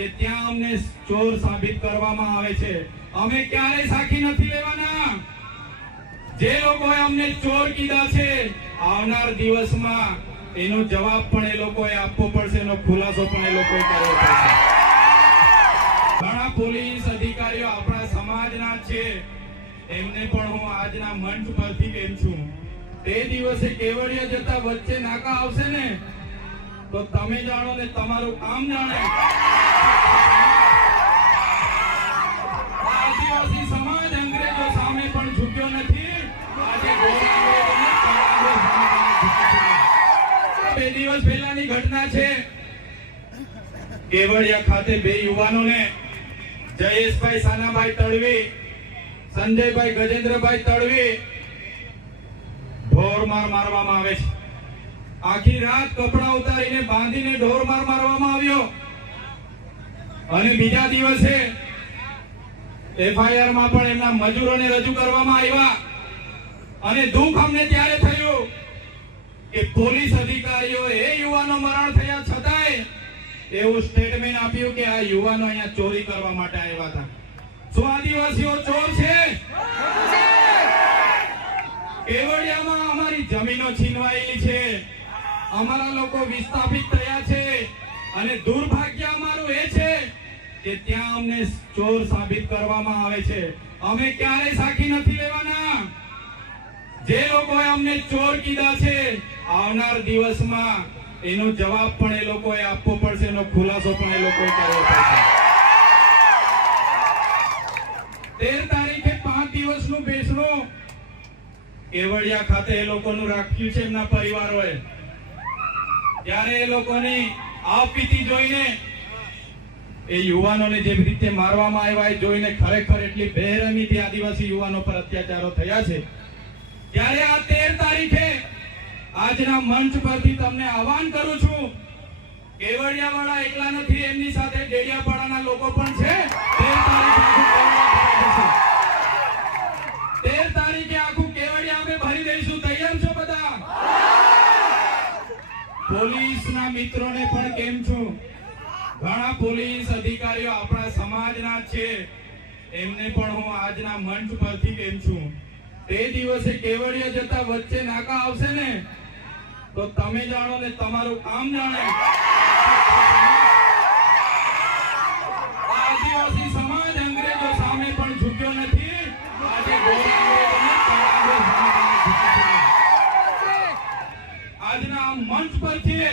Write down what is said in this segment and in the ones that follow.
કે ત્યાં અમને ચોર સાબિત કરવામાં આવે છે. અમે ક્યારે સાખી નથી લેવાના. જે લોકોએ અમને ચોર કીધા છે, આવનાર દિવસમાં એનો જવાબ પણ એ લોકોએ આપવો પડશે, એનો ખુલાસો પણ એ લોકોએ કરવો પડશે. ઘણા પોલીસ અધિકારીઓ આપણા સમાજના છે, એમને પણ હું આજના મંચ પરથી કહું છું, તે દિવસે કેવડિયા જતા વચ્ચે નાકા આવશે ને, તો તમે જાણો ને તમારું કામ જાણે. આદિવાસી સમાજ અંગ્રેજો સામે પણ ઝૂક્યો નથી. આજે બે દિવસ પહેલાની ઘટના છે. કેવડિયા ખાતે બે યુવાનોને જયેશભાઈ સાનાભાઈ તડવી, સંજયભાઈ ગજેન્દ્રભાઈ તડવી ઢોરમાર મારવામાં આવે છે. આખી રાત કપડા ઉતારીને બાંધીને ઢોરમાર મારવામાં આવ્યો. અને બીજા દિવસે એફઆઈઆર માં પણ એમના મજૂરોને રજૂ કરવામાં આવ્યા. અને દુઃખ અમને ત્યારે થયું કે પોલીસ અધિકારીઓ એ યુવાનો મરણ થયા છતાંય એવું સ્ટેટમેન્ટ આપ્યું કે આ યુવાનો અહીંયા ચોરી કરવા માટે આવ્યા હતા. શું આદિવાસીઓ ચોર છે? કેવડિયામાં અમારી જમીનો છીનવાયેલી છે, અમારા લોકો વિસ્થાપિત થયા છે, અને દુર્ભાગ્ય અમારું એ છે કે ત્યાં અમને ચોર સાબિત કરવામાં આવે છે. અમે ક્યારે સાખી નથી લેવાના. જે લોકોએ અમને ચોર કીધા છે, આવનાર દિવસમાં એનો જવાબ પણ એ લોકોએ આપવો પડશે, એનો ખુલાસો પણ એ લોકોએ કરવો પડશે. 13 તારીખે 5 દિવસનું બેસણું કેવડિયા ખાતે એ લોકોનું રાખ્યું છે એમના પરિવારોએ. ત્યારે એ લોકોની આપવીતી જોઈને, એ યુવાનોને જે રીતે મારવામાં આવ્યા એ જોઈને ખરેખર એટલી બેરહેમીથી આદિવાસી યુવાનો પર અત્યાચારો થયા છે. ત્યારે આ 13 તારીખે આજના મંચ પરથી તમને આહવાન કરું છું, કેવડિયા વાળા એકલા નથી, એમની સાથે ડેડિયાપાડાના લોકો પણ છે. 13 તારીખે આખું કેવડિયા અમે ભરી દઈશું. તૈયાર છો બધા? પોલીસના મિત્રોને પણ કેમ છું, ઘણા પોલીસ અધિકારીઓ આપણા સમાજના છે, એમને પણ હું આજના મંચ પરથી કેમ છું, તે દિવસે કેવડિયા જતા વચ્ચે નાકા આવશે ને, તો તમે જાણો ને તમારું કામ જાણે. આદિવાસી સમાજ અંગ્રેજો સામે પણ ઝૂક્યો નથી. આજે આજના મંચ પરથી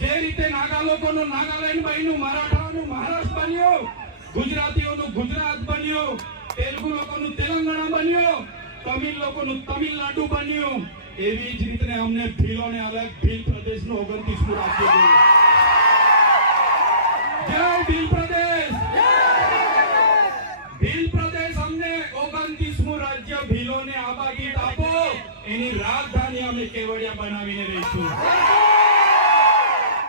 જે રીતે નાગા લોકોનું નાગાલેન્ડ બન્યું, મરાઠાઓનું મહારાષ્ટ્ર બન્યું, ગુજરાતીઓનું ગુજરાત બન્યું, તેલુગુ લોકોનું તેલંગાણા બન્યું, તમિલ લોકોનું તમિલનાડુ બન્યું, એવી જ રીતે અમને ભીલોને અલગ ભીલ પ્રદેશનું 29મું રાજ્ય મળ્યું. જય ભીલ પ્રદેશ! ભીલ પ્રદેશ અમને 29મું રાજ્ય ભીલોને આબાગીત આપો. એની રાજધાની અમે કેવડિયા બનાવીને રહીશું.